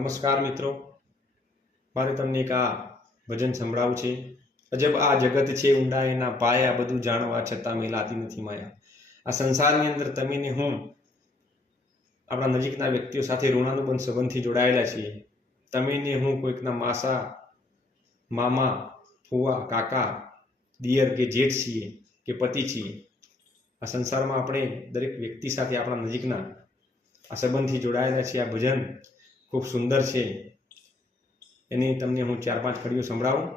નમસ્કાર મિત્રો, મારે તમને એક આ ભજન સંભળાવું છે। અજબ આ જગત છે ઊંડા એના પાયા, બધું જાણવા છતાં મેલાતી નથી માયા। આ સંસારની અંદર તમે ને હું આપણા નજીકના વ્યક્તિઓ સાથે ઋણાનુબંધ સંબંધથી જોડાયેલા છીએ। તમે ને હું કોઈકના માસા, મામા, ફુવા, કાકા, દિયર કે જેઠ છીએ કે પતિ છીએ। આ સંસારમાં આપણે દરેક વ્યક્તિ સાથે આપણા નજીકના આ સંબંધથી જોડાયેલા છીએ। આ ભજન ખૂબ સુંદર છે, એની તમને હું 4-5 કડીઓ સંભળાવું।